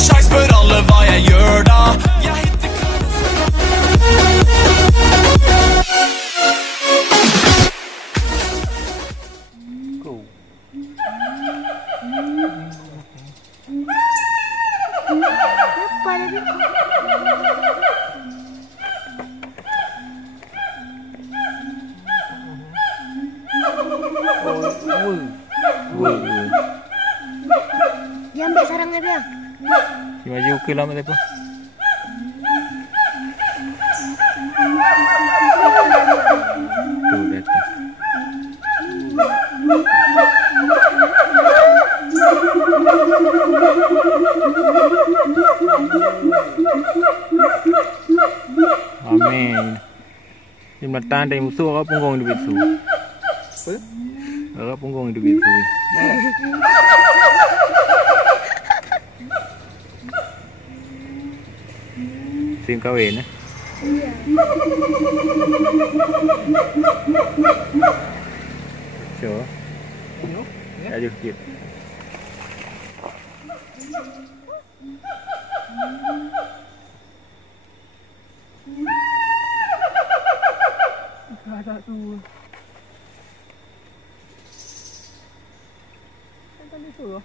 sjans, spør alle hva jeg gjør da. Jeg heter Dia ambil sarangnya dia. Dia maju ke lama tu. Tu datang. Amin. Jumatan dari musuh orang punggung hidup itu. Apa? Orang punggung hidup itu. Sim kawin eh? Iya. Coba. Ayo sikit. Ada tu. Kan itu loh.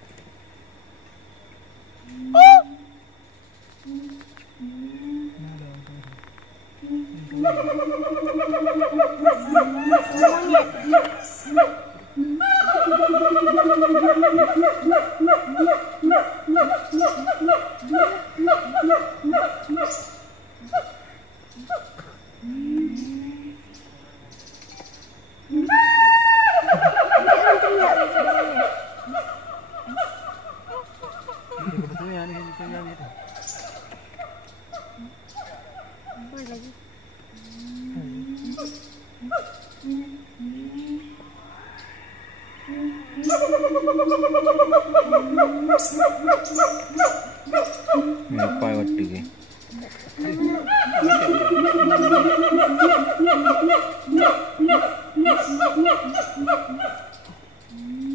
Apa waktu ni?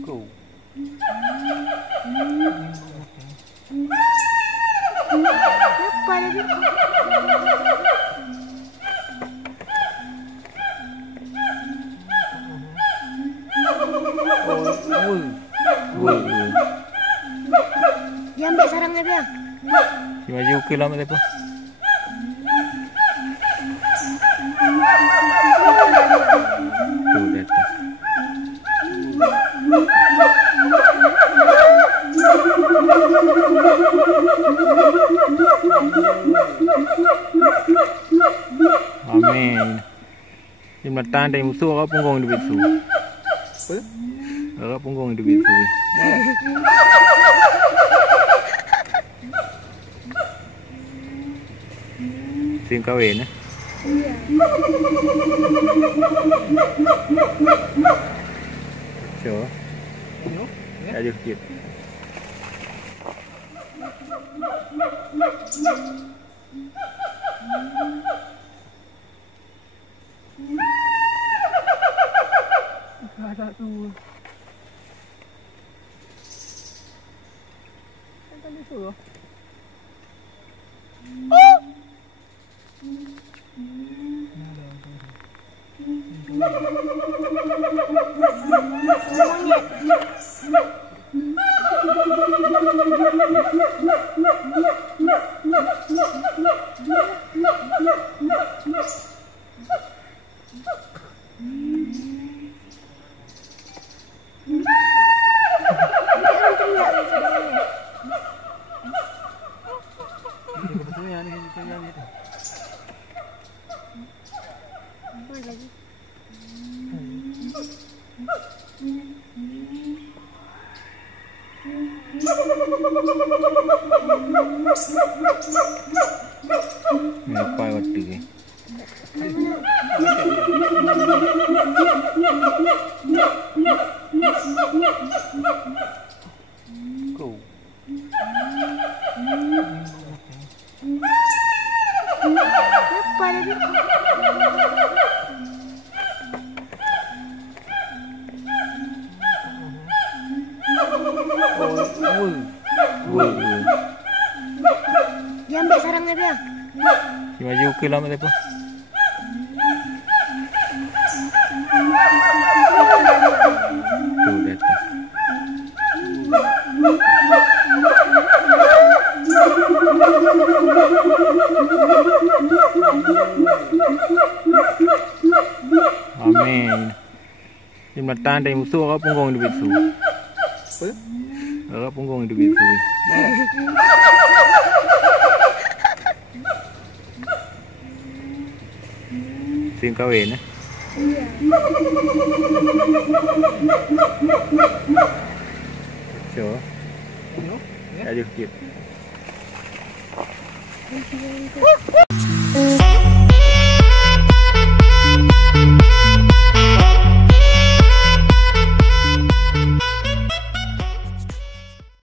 Go. Apa lagi? Dia ambil sarangnya dia. Dia maju ke lama tu. Tu datang. Amin. Jumatan dari musuh orang punggung hidup itu. Apa? Orang punggung hidup itu. Sim kawin eh? Iya. Coba. Ayo sikit. Ada tu. Kan itu loh. Apa waktu ni? Go. Apa lagi? sarangnya dia. Si maju ke lama apa? Tuh datang. Amin. Jembatan dari musuh apa punggung di bisu? Apa punggung di bisu? Sing kawin eh? Iya. Coba. Ayo kita.